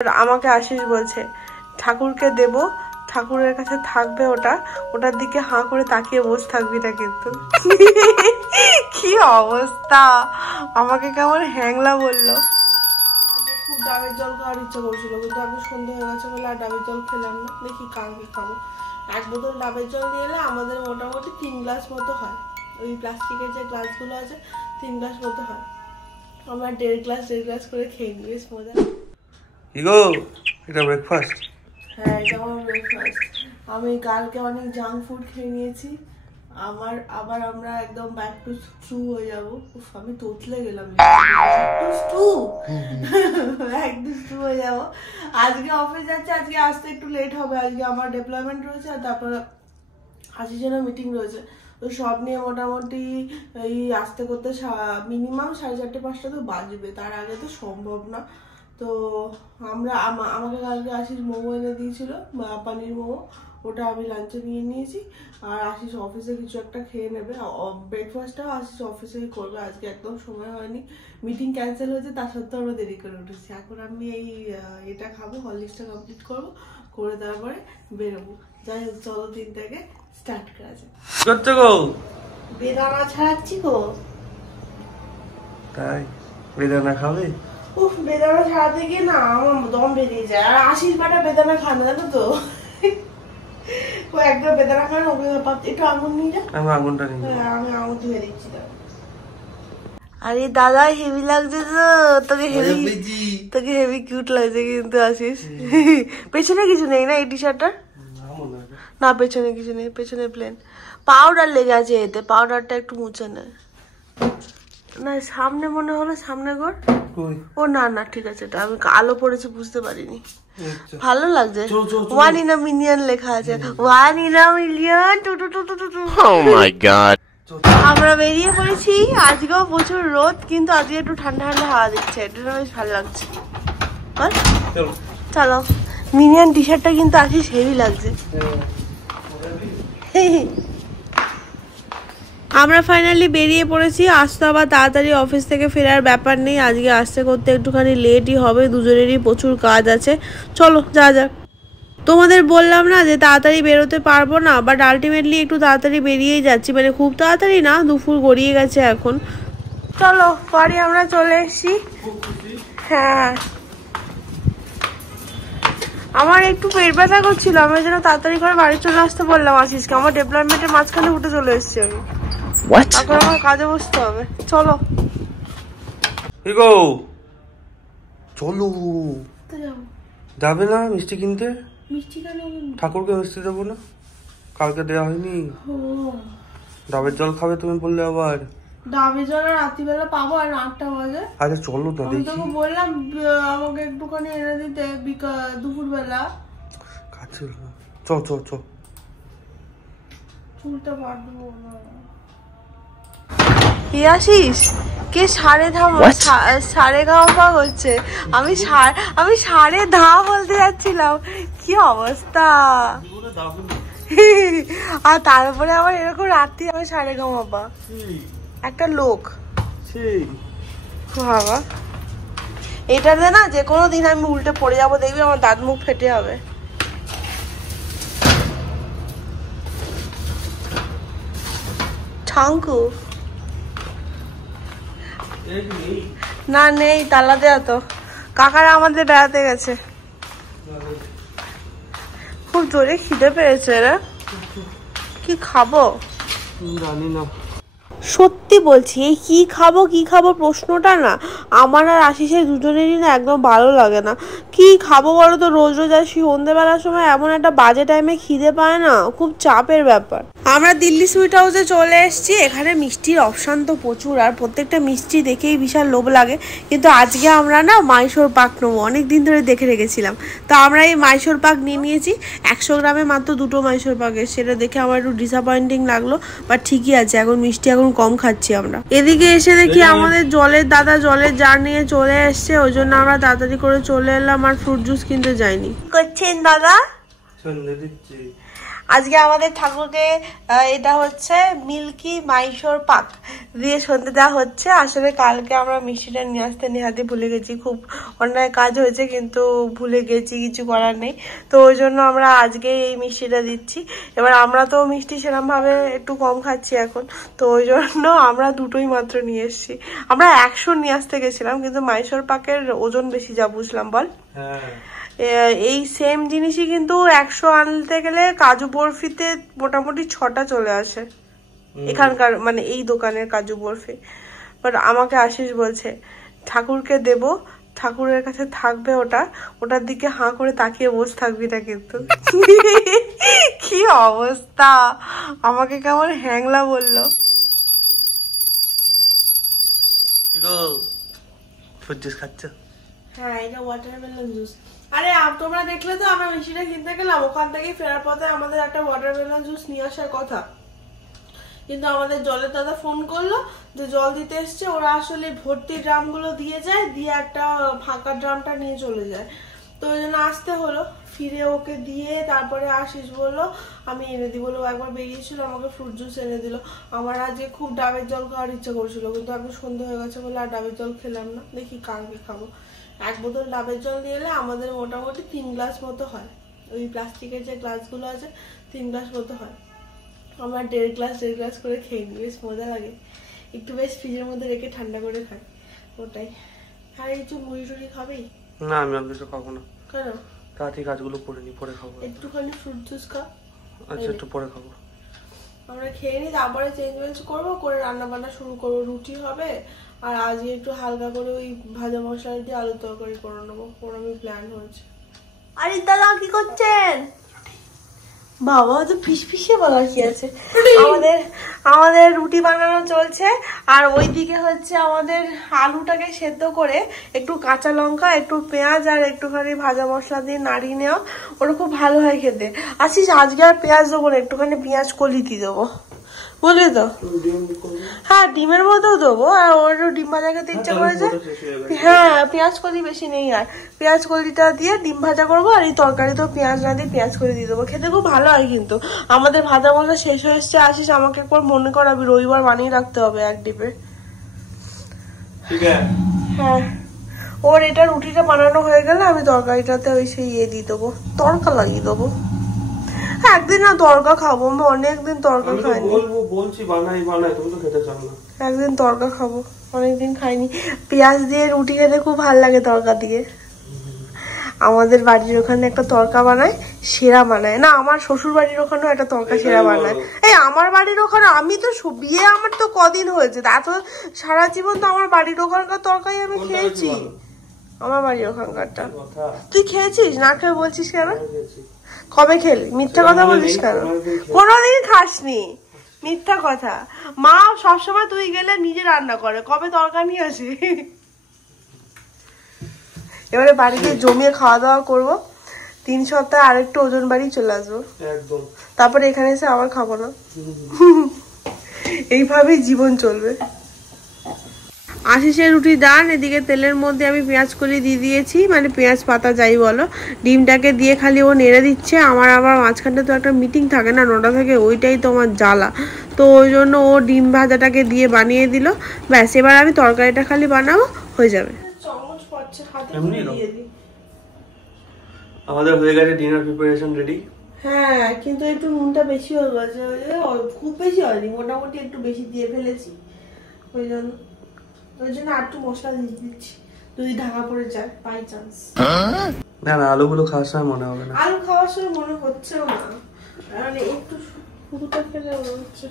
আমাকে আশিস বলছে ঠাকুরকে দেব, ঠাকুরের কাছে থাকবে ওটা, ওটার দিকে হাঁ করে তাকিয়ে বসে থাকবি না কিন্তু। কি অবস্থা, আমাকে কেমন হ্যাংলা বললো। খুব ডাবের জল খাওয়ার ইচ্ছা করছিল, কিন্তু এখন সন্ধ্যা হয়ে গেছে বলে আর ডাবের জল খেলাম না। দেখি কালকে খাবো। এক বোতল ডাবের জল নিয়ে এলে আমাদের মোটামুটি 3 গ্লাস মতো হয়। ওই প্লাস্টিকের যে গ্লাসগুলো আছে 3 গ্লাস মতো হয়। আমরা 1.5 গ্লাস করে খেয়ে নিই, বেশ মজা। ইগো এটা ব্রেকফাস্ট। হ্যাঁ, এটা আমার ব্রেকফাস্ট। আমি কালকে অনেক জাঙ্ক ফুড খেয়ে নিয়েছি। আবার আমরা একদম ব্যাক টু ট্রু হয়ে যাবো। আমি তোতলে গেলাম, একদম ট্রু হয়ে যাবো। আজকে অফিস যাচ্ছে, আজকে আসতে একটু লেট হবে। আজকে আমার ডেভেলপমেন্ট রয়েছে, আর তারপর 80 জনের মিটিং রয়েছে। তো সব নিয়ে মোটামুটি এই আসতে করতে মিনিমাম 4:30-5টা তো বাজবে, তার আগে তো সম্ভব না। তো আমাকে কালকে আশিস মোমো এনে দিয়েছিল, পানির মোমো, ওটা আমি লাঞ্চে নিয়ে নিয়েছি। আর আশিস অফিসে কিছু একটা খেয়ে নেবে, ব্রেকফাস্টটাও আশিস অফিসেই করবে। আজকে একদম সময় হয়নি, মিটিং ক্যান্সেল হয়েছে, তা সত্ত্বেও আমরা দেরি করে উঠেছি। এখন আমি এটা খাবো, হরলিক্সটা কমপ্লিট করবো, করে তারপরে বেরোবো। যাই হোক, চলো দিনটাকে স্টার্ট করা যায়। করছো গো? বেদানা ছাড়াচ্ছি গো। তাই বেদানা খাবে? উফ, বেদানা ছাড়াতে গিয়ে না আমার দম বেরিয়ে যায়। আর আশিস বাটা বেদানা খায় না, জানো তো। ও একদম বেদানা খায় না। ওকে একটু আগুন নিয়ে যা। আমি আগুনটা নিয়ে হ্যাঁ, আমি আগুন ধুয়ে দিচ্ছি। আরে দাদা, হেভি লাগছে তো তোকে, হেভি কিউট লাগছে কিন্তু আশিস। পেছনে কিছু নেই না এই টি শার্টটার? না, পেছনে কিছু নেই, পেছনে প্লেন। পাউডার লেগে আছে এতে, পাউডারটা একটু মুছে নেয় না। সামনে মনে হলো, সামনে কর। ও না না, ঠিক আছে, এটা আমি আলো পড়েছে বুঝতে পারিনি। ভালো লাগছে। 1 in a million লেখা আছে, 1 in a million। Oh my god। আমরা বেরিয়ে পড়েছি। আজকেও প্রচুর রোদ, কিন্তু আজকে একটু ঠান্ডা ঠান্ডা হাওয়া দিচ্ছে, এটা বেশ ভালো লাগছে। চলো, মিনিয়ন টি শার্টটা কিন্তু আজকে হেভি লাগছে। আমরা ফাইনালি বেরিয়ে পড়েছি। আসতে আবার তাড়াতাড়ি অফিস থেকে ফেরার ব্যাপার নেই, আজকে আসতে করতে একটুখানি লেটই হবে, দুজনেরই প্রচুর কাজ আছে। চলো যা যাক। তোমাদের বললাম না যে তাড়াতাড়ি বেরোতে পারবো না, বাট আলটিমেটলি একটু তাড়াতাড়ি বেরিয়েই যাচ্ছি, মানে খুব তাড়াতাড়ি না, দুপুর গড়িয়ে গেছে এখন। চলো, বাড়ি আমরা চলে এসেছি। হ্যাঁ, আমার একটু পেট ব্যথা করছিল, আমি যেন তাড়াতাড়ি করে বাড়ি চলে আসতে বললাম আশিসকে। আমার ডেভেলপমেন্টের মাঝখানে উঠে চলে এসেছি আমি। এখন আমার কাজে বসতে হবে। চলো চলো। যাবে না মিষ্টি কিনতে? মিষ্টি কেন? ঠাকুরকে মিষ্টি দেবো না, কালকে দেওয়া হয়নি। ডাবের জল খাবে তুমি বললে আবার। ডাবের জল রাত্রিবেলা পাবো, আর 8টা বাজে। আচ্ছা চলো তো, আমি তোকে বললাম আমাকে একটুখানি এনে দিতে দুপুর বেলা। কাছে চল চল চল। চুলটা বাঁধবো না। কি আসিস? কে সাড়ে ঘা হচ্ছে? আমি সাড়ে ধা বলতে যাচ্ছিলাম। কি অবস্থা। আর তারপরে আবার এরকম রাত্রি আমি সাড়ে ঘামাবা একটা লোক। বাবা, এটাতে না যে কোনো দিন আমি উল্টে পড়ে যাবো, দেখবি আমার দাঁত মুখ ফেটে যাবে। ঠাঙ্কু না, নেই, তালা দেয়া তো। কাকারা আমাদের বেড়াতে গেছে। খুব জোরে খিদে পেয়েছে রে। কি খাবো জানি না, সত্যি বলছি। এই কি খাবো প্রশ্নটা না আমার আর আশিসের দুজনেরই না একদম ভালো লাগে না। কি খাবো বলো তো? রোজ রোজ আসি সন্ধ্যেবেলার সময়, এমন একটা বাজে টাইমে খিদে পায় না, খুব চাপের ব্যাপার। আমরা দিল্লি সুইট হাউসে চলে এসেছি। এখানে মিষ্টির অপশান তো প্রচুর, আর প্রত্যেকটা মিষ্টি দেখেই বিশাল লোভ লাগে। কিন্তু আজকে আমরা না মাইশোর পাক নেবো, অনেক দিন ধরে দেখে রেখেছিলাম। তো আমরা এই মাইশোর পাক নিয়ে নিয়েছি। 100 গ্রামে মাত্র 2টো মাইশোর পাক। সেটা দেখে আমার একটু ডিসঅ্যাপয়েন্টিং লাগলো, বাট ঠিকই আছে, এখন মিষ্টি এখন কম খাচ্ছি আমরা। এদিকে এসে দেখি আমাদের জলের দাদা জলের জার নিয়ে চলে এসছে, ওই জন্য আমরা তাড়াতাড়ি করে চলে এলাম, আর ফ্রুট জুস কিনতে যাইনি। করছেন দাদা? আজকে আমাদের ঠাকুরকে এটা হচ্ছে মিল্কি মাইশোর পাক দিয়ে সন্ধে দেওয়া হচ্ছে। আসলে কালকে আমরা মিষ্টিটা নিয়ে আসতে নেহাতে ভুলে গেছি, খুব অন্যায় কাজ হয়েছে, কিন্তু ভুলে গেছি, কিছু করার নেই। তো ওই জন্য আমরা আজকে এই মিষ্টিটা দিচ্ছি। এবার আমরা তো মিষ্টি সেরকম ভাবে একটু কম খাচ্ছি এখন, তো ওই জন্য আমরা দুটোই মাত্র নিয়ে এসেছি। আমরা 100 নিয়ে আসতে গেছিলাম, কিন্তু মাইশোর পাকের ওজন বেশি, যা বুঝলাম। বল, এই সেম জিনিসই কিন্তু 100 আনতে গেলে কাজু বরফিতে মোটামুটি 6টা চলে আসে এখানকার, মানে এই দোকানের কাজু বরফি। বাট আমাকে আশিস বলছে ঠাকুরকে দেব, ঠাকুরের কাছে থাকবে ওটা, ওটার দিকে হাঁ করে তাকিয়ে বসে থাকবি না কিন্তু। কি অবস্থা, আমাকে কেমন হ্যাংলা বললো। হ্যাঁ, এটা ওয়াটারমেলন জুস। আরে তোমরা দেখলে তো আমরা মিষ্টিটা কিনতে গেলাম, ওখান থেকে ফেরার পথে আমাদের একটা ওয়াটারমেলন জুস নিয়ে আসার কথা, কিন্তু আমাদের জলের দাদা ফোন করলো যে জল দিতে এসছে। ওরা আসলে ভর্তি ড্রামগুলো দিয়ে যায়, দিয়ে একটা ফাঁকা ড্রামটা নিয়ে চলে যায়। তো ওই জন্য আসতে হলো, ফিরে ওকে দিয়ে তারপরে আশিস বললো আমি এনে দিই, বলো একবার বেরিয়েছিল আমাকে ফ্রুট জুস এনে দিল। আমার আজকে খুব ডাবের জল খাওয়ার ইচ্ছা করছিল, কিন্তু এখন সন্ধ্যা হয়ে গেছে বলে আর ডাবের জল খেলাম না। দেখি কালকে খাবো। 1 বোতল ডাবের জল নিয়ে এলে আমাদের মোটামুটি 3 গ্লাস মতো হয়। ওই প্লাস্টিকের যে গ্লাসগুলো আছে 3 গ্লাস মতো হয়। আমরা 1.5 গ্লাস করে খেয়ে নিই, বেশ মজা লাগে। একটু বেশ ফ্রিজের মধ্যে রেখে ঠান্ডা করে খাই, ওটাই। আর কিছু মুড়ি টুড়ি খাবি? না, আমি আর কিছু খাবো না। কেন? তাড়াতাড়ি কাজগুলো করে নি, পরে খাবো। একটুখানি ফ্রুট জুস খা। আচ্ছা, একটু পরে খাবো। আমরা খেয়ে নিই, তারপরে চেঞ্জ করবো, করে রান্না বান্না শুরু করবো। রুটি হবে, আর আজকে একটু হালকা করে ওই ভাজা মশলা দিয়ে আলু তরকারি করে নেবো, ওরকমই প্ল্যান হয়েছে। আরে দাদা কি করছেন? বাবা তো ফিসফিসে বলার কি আছে। আমাদের রুটি বানানো চলছে, আর ওইদিকে হচ্ছে আমাদের আলুটাকে সেদ্ধ করে একটু কাঁচা লঙ্কা, একটু পেঁয়াজ আর একটুখানি ভাজা মশলা দিয়ে নাড়িয়ে নেওয়া, ওটা খুব ভালো হয় খেতে। আসিস আজকে আর পেঁয়াজ দেবো না, একটুখানি পেঁয়াজ কলি দিয়ে দেবো, বুঝলি তো? হ্যাঁ, ডিমের মধ্যেও দেবো, আর ওর ডিম ভাজা খেতে ইচ্ছা করেছে। হ্যাঁ, পেঁয়াজ কলি বেশি নেই, আর পেঁয়াজ কলিটা দিয়ে ডিম ভাজা করবো, আর এই তরকারিতেও পেঁয়াজ না দিয়ে পেঁয়াজ কলি দিয়ে দেবো, খেতে খুব ভালো হয়। কিন্তু আমাদের ভাজা মশলা শেষ হয়ে এসছে। আসিস আমাকে একবার মনে করাবি, রবিবার বানিয়ে রাখতে হবে 1 ডিপে। হ্যাঁ, ওর এটা রুটিটা বানানো হয়ে গেলে আমি তরকারিটাতে ওই সেই দিয়ে দেবো, তড়কা লাগিয়ে দেবো। একদিন না তরকা খাবো, আমি অনেকদিন তরকা খাইনি। বলছি বানাই, তুমি তো খেতে চাও না। একদিন তরকা খাবো, অনেকদিন খাইনি। পেঁয়াজ দিয়ে রুটি খেতে খুব ভালো লাগে তরকা দিয়ে। আমাদের বাড়ির ওখানে একটা তরকা বানায়, সেরা বানায় না। আমার শ্বশুর বাড়ির ওখানেও একটা তরকা সেরা বানায়। এই আমার বাড়ির ওখানে, আমি তো বিয়ে আমার তো কদিন হয়েছে, তা তো সারা জীবন তো আমার বাড়ির ওখানকার তরকারি আমি খেয়েছি। আমার বাড়ির ওখানকারটা তুই খেয়েছিস? না খেয়ে বলছিস কেন? কবে খেলি? মিথ্যা কথা বলিস কেন? কোনোদিন খাসনি, মিথ্যা কথা। মা সবসময় তুই গেলে নিজে রান্না করে, কবে তরকারি নিয়ে আসে। এবারে বাড়িতে জমিয়ে খাওয়া দাওয়া করবো, 3 সপ্তাহ আরেকটু ওজন বাড়ি চলে আসবো, তারপরে এখানে এসে আবার খাবো না। এইভাবেই জীবন চলবে। আশিসের রুটি ডান, এদিকে তেলের মধ্যে আমি পেঁয়াজ কলি দিয়ে দিয়েছি, মানে পেঁয়াজ পাতা যাই বলো। ডিমটাকে দিয়ে খালি ও নেড়ে দিচ্ছে। আমার আবার মাঝখানটা তো একটা মিটিং থাকে না 9টা থেকে, ওইটাই তো আমার জ্বালা। তো ওই জন্য ও ডিম ভাজাটাকে দিয়ে বানিয়ে দিল, ব্যাস। এবার আমি তরকারিটা খালি বানাবো, হয়ে যাবে। আমাদের হয়ে গেছে ডিনার প্রিপারেশন রেডি। হ্যাঁ, কিন্তু একটু নুনটা বেশি হয়ে গেছে, খুব বেশি হয়নি, মোটামুটি একটু বেশি দিয়ে ফেলেছি। ওই জন্য আর একটু মশলা দিয়ে দিচ্ছি, যদি ঢাকা পড়ে যায় বাই চান্স। না না, আলুগুলো খাওয়ার সময় মনে হবে না। আলু খাওয়ার সময় মনে হচ্ছেও না, মানে একটু শুরুটা খেলে মনে হচ্ছে।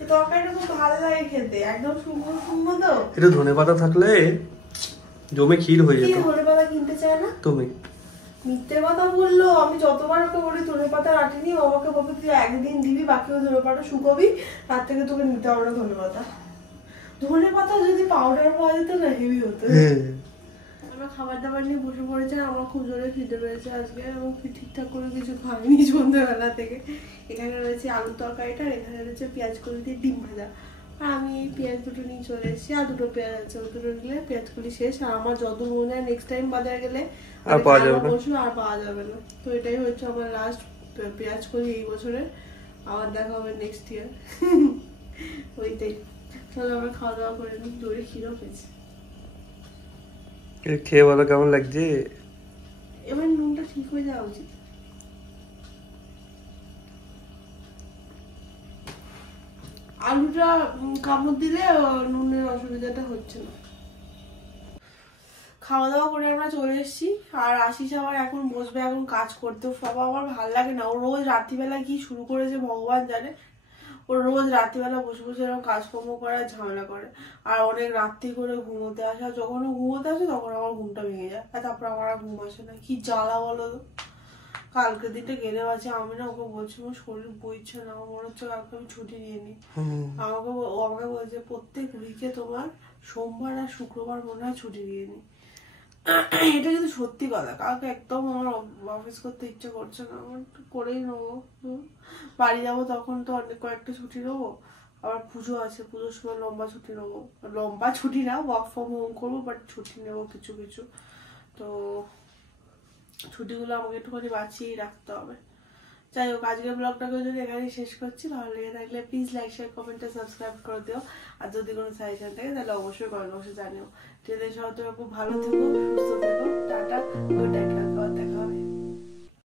এই তরকারিটা খুব ভালো লাগে খেতে, একদম শুকনো শুকনো তো। একটু ধনেপাতা থাকলে জমে ক্ষীর হয়ে যেত। ধনেপাতা কিনতে চায় না? তুমি মিথ্যে কথা বললো। আমি যতবার ওকে বলি ধনেপাতা রাখিনি, আমাকে বলবে তুই একদিন দিবি, বাকি ধনেপাতা শুকোবি, তার থেকে তোকে নিতে হবে না ধনেপাতা। ধনেপাতা যদি পাউডার পাওয়া যেত না, হেভি হতো। আমরা খাবার দাবার নিয়ে বসে পড়েছি, আমার খুব জোরে খিদে পেয়েছে আজকে, এবং ঠিকঠাক করে কিছু খাইনি সন্ধ্যাবেলা থেকে। এখানে রয়েছে আলু তরকারিটা, আর এখানে রয়েছে পেঁয়াজ কলি দিয়ে ডিম ভাজা। আর আমি এই পেঁয়াজ দুটো নিয়ে চলে এসেছি, আর 2টো পেঁয়াজ আছে, ওই 2টো নিলে পেঁয়াজ কলি শেষ। আর আমার যত মনে হয় নেক্সট টাইম বাজারে গেলে আর পাওয়া যাবে না। তো এটাই হচ্ছে আমার লাস্ট পেঁয়াজ করি এই বছরে, আবার দেখা হবে নেক্সট ইয়ার। ওইটাই। চলো আমরা খাওয়া দাওয়া করে নিই, জোরে খিদে পেয়েছে। খেয়ে বলো কেমন লাগছে। এবার নুনটা ঠিক হয়ে যাওয়া উচিত। আলুটা কামড় দিলে নুনের অসুবিধাটা হচ্ছে না। খাওয়া দাওয়া করে আমরা চলে এসেছি, আর আশিস আবার এখন বসবে এখন কাজ করতে। বাবা আমার ভালো লাগে না, ও রোজ রাত্রিবেলা কি শুরু করেছে ভগবান জানে। ও রোজ রাত্রিবেলা বসে বসে এরকম কাজকর্ম করে ঝামেলা করে, আর অনেক রাত্রি করে ঘুমোতে আসে। আর যখন ও ঘুমোতে আসে তখন আমার ঘুমটা ভেঙে যায়, আর তারপর আমার আর ঘুম আসে না। কি জ্বালা বলো তো। কালকে দিনটা গেলে আছে, আমি না ওকে বলছি আমার শরীর বইছে না, আমার মনে হচ্ছে কালকে আমি ছুটি নিয়ে নিই। ও আমাকে বলছে প্রত্যেক উইকে তোমার সোমবার আর শুক্রবার মনে হয় ছুটি নিয়ে নিই। এটা কিন্তু সত্যি কথা, কাউকে একদম আমার অফিস করতে ইচ্ছে করছে না, আমার করেই নেবো। বাড়ি যাবো তখন তো অনেক কয়েকটা ছুটি নেবো, আবার পুজো আছে, পুজোর সময় লম্বা ছুটি নেবো। লম্বা ছুটি না, ওয়ার্ক ফ্রম হোম করবো, বাট ছুটি নেবো কিছু কিছু। তো ছুটিগুলো আমাকে একটুখানি বাঁচিয়েই রাখতে হবে। যাই হোক, আজকের ব্লগটাকে যদি এখানেই শেষ করছি, ভালো লেগে থাকলে প্লিজ লাইক শেয়ার কমেন্টে সাবস্ক্রাইব করে দিও। আর যদি কোনো সাজেশন থাকে তাহলে অবশ্যই কমেন্ট বক্সে জানিও। ঠিক আছে, সবাই তুমি খুব ভালো থেকো, সুস্থ থেকো, টাটা, গুড নাইট।